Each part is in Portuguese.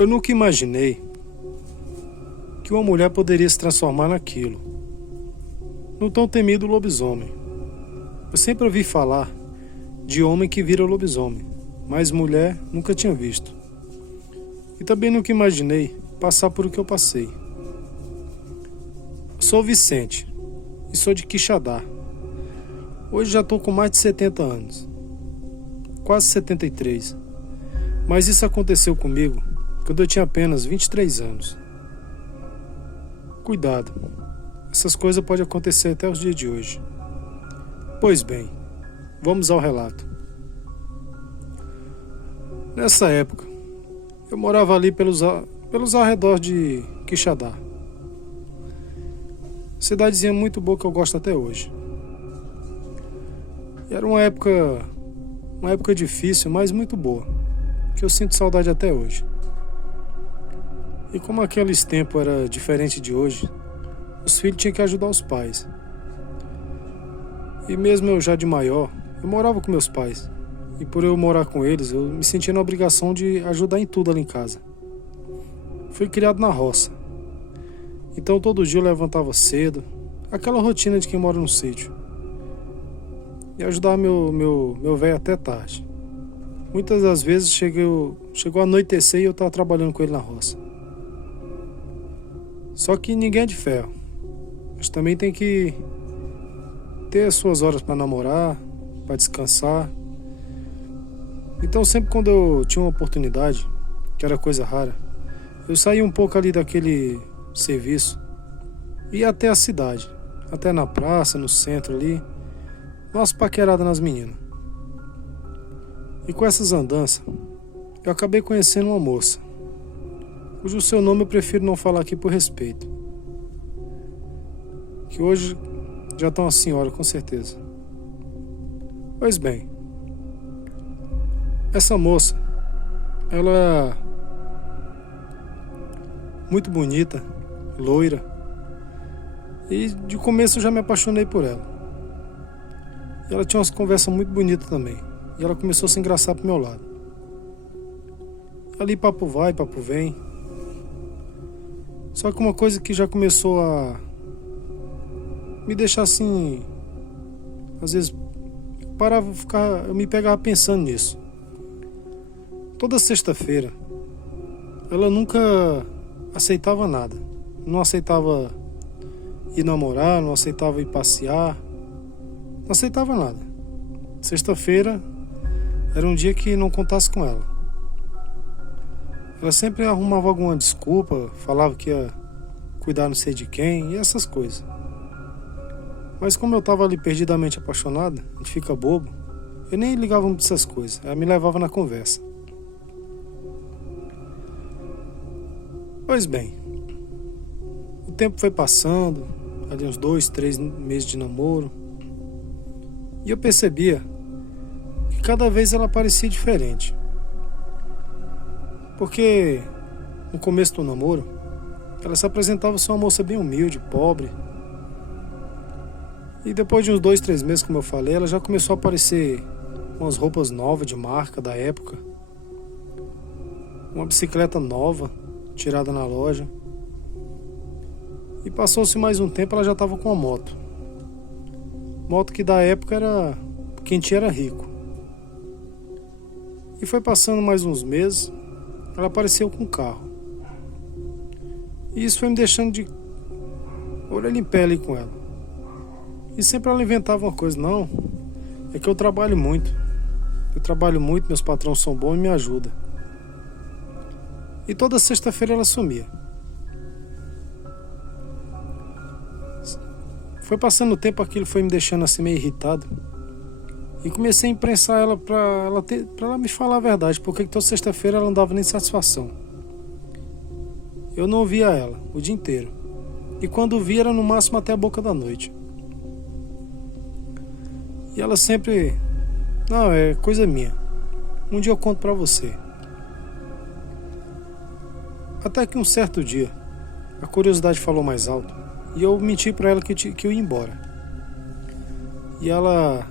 Eu nunca imaginei que uma mulher poderia se transformar naquilo, no tão temido lobisomem. Eu sempre ouvi falar de homem que vira lobisomem, mas mulher nunca tinha visto. E também nunca imaginei passar por o que eu passei. Eu sou Vicente e sou de Quixadá. Hoje já estou com mais de 70 anos, quase 73. Mas isso aconteceu comigo quando eu tinha apenas 23 anos. Cuidado, essas coisas podem acontecer até os dias de hoje. Pois bem, vamos ao relato. Nessa época, eu morava ali pelos arredores de Quixadá. Cidadezinha muito boa que eu gosto até hoje. E era uma época difícil, mas muito boa, que eu sinto saudade até hoje. E como aqueles tempos era diferente de hoje, os filhos tinham que ajudar os pais. E mesmo eu já de maior, eu morava com meus pais. E por eu morar com eles, eu me sentia na obrigação de ajudar em tudo ali em casa. Fui criado na roça. Então todo dia eu levantava cedo, aquela rotina de quem mora no sítio. E ajudava meu velho até tarde. Muitas das vezes chegou a anoitecer e eu estava trabalhando com ele na roça. Só que ninguém é de ferro. Mas também tem que ter as suas horas para namorar, para descansar. Então sempre quando eu tinha uma oportunidade, que era coisa rara, eu saía um pouco ali daquele serviço e ia até a cidade, até na praça, no centro ali, nossa paquerada nas meninas. E com essas andanças, eu acabei conhecendo uma moça, cujo seu nome eu prefiro não falar aqui por respeito. Que hoje já está uma senhora, com certeza. Pois bem, essa moça, ela é muito bonita, loira, e de começo eu já me apaixonei por ela. E ela tinha umas conversas muito bonitas também, e ela começou a se engraçar pro meu lado. Ali papo vai, papo vem. Só que uma coisa que já começou a me deixar assim, às vezes eu me pegava pensando nisso. Toda sexta-feira ela nunca aceitava nada. Não aceitava ir namorar, não aceitava ir passear, não aceitava nada. Sexta-feira era um dia que não contasse com ela. Ela sempre arrumava alguma desculpa, falava que ia cuidar não sei de quem e essas coisas. Mas como eu estava ali perdidamente apaixonado, a gente fica bobo, eu nem ligava muito dessas coisas, ela me levava na conversa. Pois bem, o tempo foi passando, ali uns 2, 3 meses de namoro, e eu percebia que cada vez ela parecia diferente. Porque no começo do namoro, ela se apresentava ser uma moça bem humilde, pobre. E depois de uns 2, 3 meses, como eu falei, ela já começou a aparecer umas roupas novas de marca da época. Uma bicicleta nova, tirada na loja. E passou-se mais um tempo, ela já estava com uma moto. Moto que da época era quem tinha era rico. E foi passando mais uns meses, ela apareceu com um carro. E isso foi me deixando de olhar em pé ali com ela. E sempre ela inventava uma coisa, não, é que eu trabalho muito. Eu trabalho muito, meus patrões são bons e me ajudam. E toda sexta-feira ela sumia. Foi passando o tempo, aquilo foi me deixando assim meio irritado. E comecei a imprensar ela pra ela me falar a verdade, porque toda sexta-feira ela não dava nem satisfação. Eu não via ela o dia inteiro. E quando via era no máximo até a boca da noite. E ela sempre, não, é coisa minha. Um dia eu conto pra você. Até que um certo dia, a curiosidade falou mais alto e eu menti pra ela que eu ia embora. E ela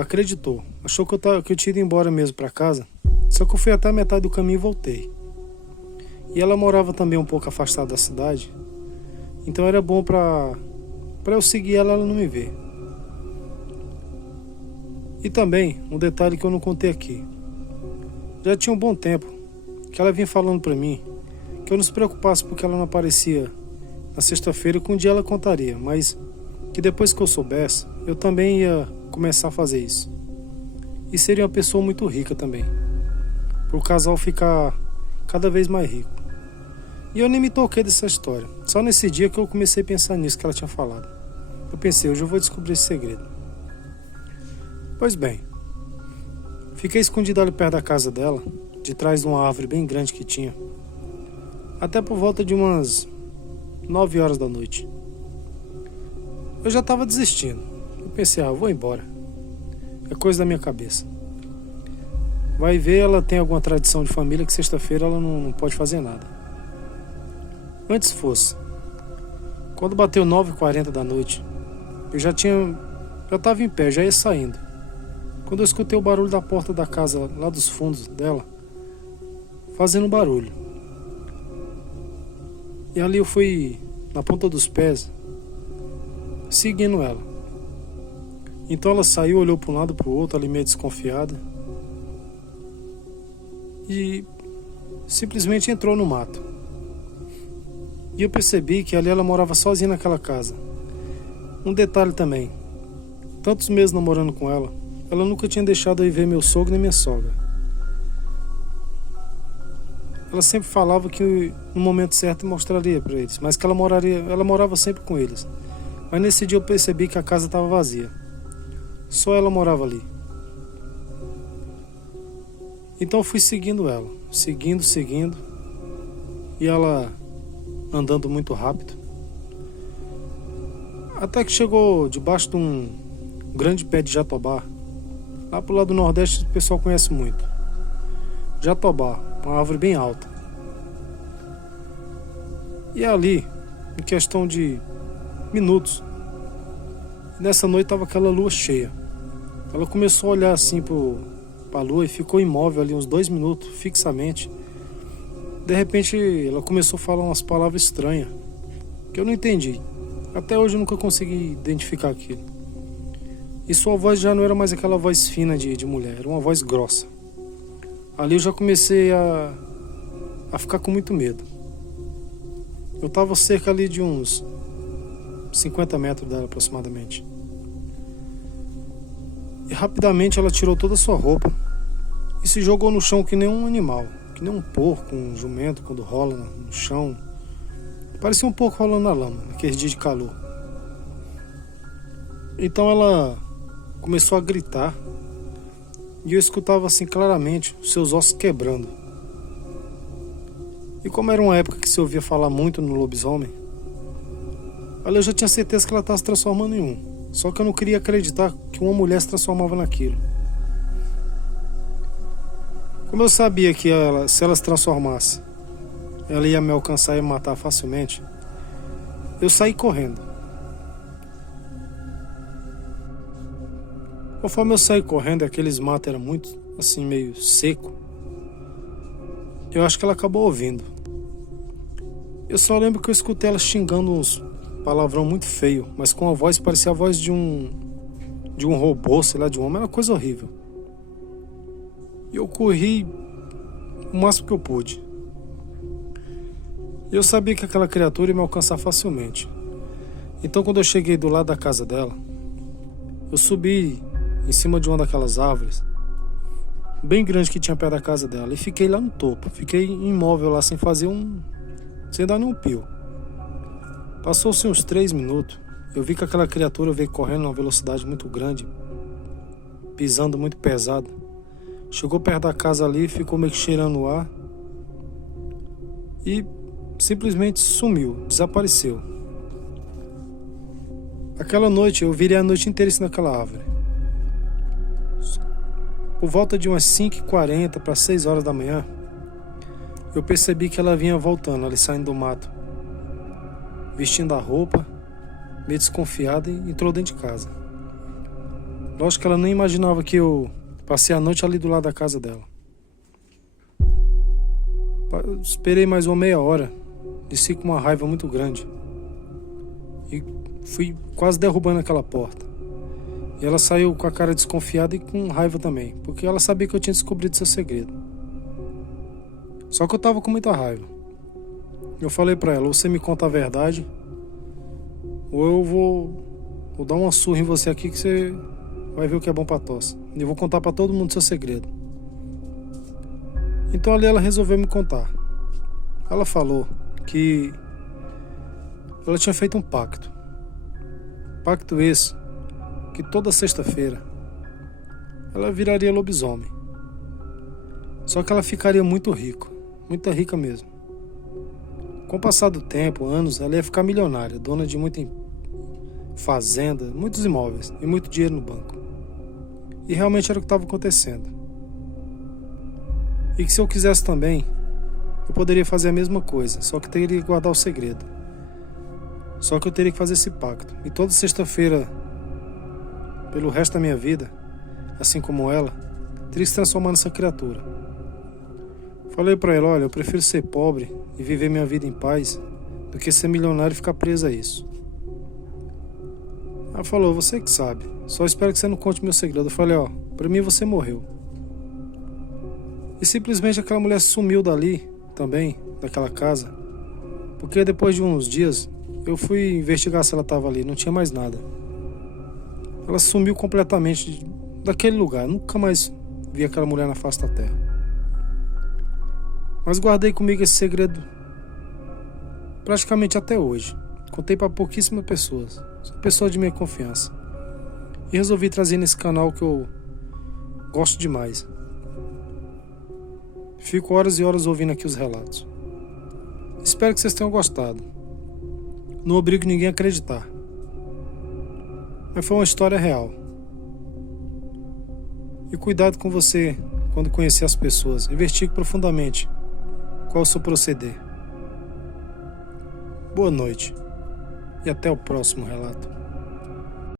acreditou. Achou que eu tinha ido embora mesmo pra casa Só que eu fui até a metade do caminho e voltei. E ela morava também um pouco afastada da cidade, então era bom pra eu seguir ela não me ver. E também, um detalhe que eu não contei aqui. Já tinha um bom tempo que ela vinha falando pra mim que eu não se preocupasse porque ela não aparecia na sexta-feira, que um dia ela contaria, mas que depois que eu soubesse, eu também ia começar a fazer isso. E seria uma pessoa muito rica também, para o casal ficar cada vez mais rico. E eu nem me toquei dessa história. Só nesse dia que eu comecei a pensar nisso que ela tinha falado. Eu pensei, hoje eu vou descobrir esse segredo. Pois bem, fiquei escondido ali perto da casa dela, de trás de uma árvore bem grande que tinha, até por volta de umas 9 horas da noite. Eu já estava desistindo. Eu pensei, vou embora. É coisa da minha cabeça. Vai ver, ela tem alguma tradição de família que sexta-feira ela não pode fazer nada. Antes fosse. Quando bateu 9h40 da noite, eu já estava em pé, já ia saindo. Quando eu escutei o barulho da porta da casa lá dos fundos dela, fazendo barulho. E ali eu fui na ponta dos pés, seguindo ela. Então ela saiu, olhou para um lado para o outro, ali meio desconfiada, e simplesmente entrou no mato. E eu percebi que ali ela morava sozinha naquela casa. Um detalhe também, tantos meses namorando com ela nunca tinha deixado eu ir ver meu sogro nem minha sogra. Ela sempre falava que no momento certo mostraria para eles, mas que ela morava sempre com eles. Mas nesse dia eu percebi que a casa estava vazia. Só ela morava ali. Então eu fui seguindo ela, seguindo, e ela andando muito rápido. Até que chegou debaixo de um grande pé de jatobá. Lá pro lado do Nordeste o pessoal conhece muito. Jatobá, uma árvore bem alta. E ali, em questão de minutos, nessa noite estava aquela lua cheia. Ela começou a olhar assim para a lua e ficou imóvel ali uns 2 minutos, fixamente. De repente ela começou a falar umas palavras estranhas, que eu não entendi. Até hoje eu nunca consegui identificar aquilo. E sua voz já não era mais aquela voz fina de mulher, era uma voz grossa. Ali eu já comecei a ficar com muito medo. Eu estava cerca ali de uns 50 metros dela aproximadamente. E rapidamente ela tirou toda a sua roupa e se jogou no chão que nem um animal, que nem um porco, um jumento quando rola no chão. Parecia um porco rolando na lama, naqueles dias de calor. Então ela começou a gritar e eu escutava assim claramente os seus ossos quebrando. E como era uma época que se ouvia falar muito no lobisomem, ali eu já tinha certeza que ela estava se transformando em um. Só que eu não queria acreditar que uma mulher se transformava naquilo. Como eu sabia que se ela se transformasse, ela ia me alcançar e me matar facilmente, eu saí correndo. Conforme eu saí correndo, aqueles matos eram muito, assim, meio seco. Eu acho que ela acabou ouvindo. Eu só lembro que eu escutei ela xingando uns palavrão muito feio, mas com a voz, parecia a voz de um robô, sei lá, de um homem, era uma coisa horrível. E eu corri o máximo que eu pude. Eu sabia que aquela criatura ia me alcançar facilmente. Então quando eu cheguei do lado da casa dela, eu subi em cima de uma daquelas árvores bem grande que tinha perto da casa dela e fiquei lá no topo. Fiquei imóvel lá sem dar nenhum pio. Passou-se uns 3 minutos, eu vi que aquela criatura veio correndo numa velocidade muito grande, pisando muito pesado. Chegou perto da casa ali, ficou meio que cheirando o ar e simplesmente sumiu, desapareceu. Aquela noite eu virei a noite inteira naquela árvore. Por volta de umas 5h40 para 6 horas da manhã, eu percebi que ela vinha voltando, ali saindo do mato, vestindo a roupa, meio desconfiada, e entrou dentro de casa. Lógico que ela nem imaginava que eu passei a noite ali do lado da casa dela. Esperei mais uma meia hora, desci com uma raiva muito grande e fui quase derrubando aquela porta. E ela saiu com a cara desconfiada e com raiva também, porque ela sabia que eu tinha descobrido seu segredo. Só que eu tava com muita raiva. Eu falei pra ela: ou você me conta a verdade, ou eu vou dar uma surra em você aqui que você vai ver o que é bom pra tosse. E eu vou contar pra todo mundo seu segredo. Então ali ela resolveu me contar. Ela falou que ela tinha feito um pacto. Pacto esse que toda sexta-feira ela viraria lobisomem. Só que ela ficaria muito rica mesmo. Com o passar do tempo, anos, ela ia ficar milionária, dona de muita fazenda, muitos imóveis e muito dinheiro no banco. E realmente era o que estava acontecendo. E que se eu quisesse também, eu poderia fazer a mesma coisa, só que teria que guardar o segredo. Só que eu teria que fazer esse pacto. E toda sexta-feira, pelo resto da minha vida, assim como ela, teria que se transformar nessa criatura. Falei pra ela: olha, eu prefiro ser pobre e viver minha vida em paz do que ser milionário e ficar presa a isso. Ela falou: você que sabe, só espero que você não conte meu segredo. Eu falei: ó, pra mim você morreu. E simplesmente aquela mulher sumiu dali também, daquela casa, porque depois de uns dias eu fui investigar se ela estava ali, não tinha mais nada. Ela sumiu completamente daquele lugar, nunca mais vi aquela mulher na face da terra. Mas guardei comigo esse segredo praticamente até hoje. Contei para pouquíssimas pessoas, só pessoas de minha confiança. E resolvi trazer nesse canal que eu gosto demais. Fico horas e horas ouvindo aqui os relatos. Espero que vocês tenham gostado. Não obrigo ninguém a acreditar. Mas foi uma história real. E cuidado com você quando conhecer as pessoas. Investigue profundamente qual é o seu proceder. Boa noite e até o próximo relato.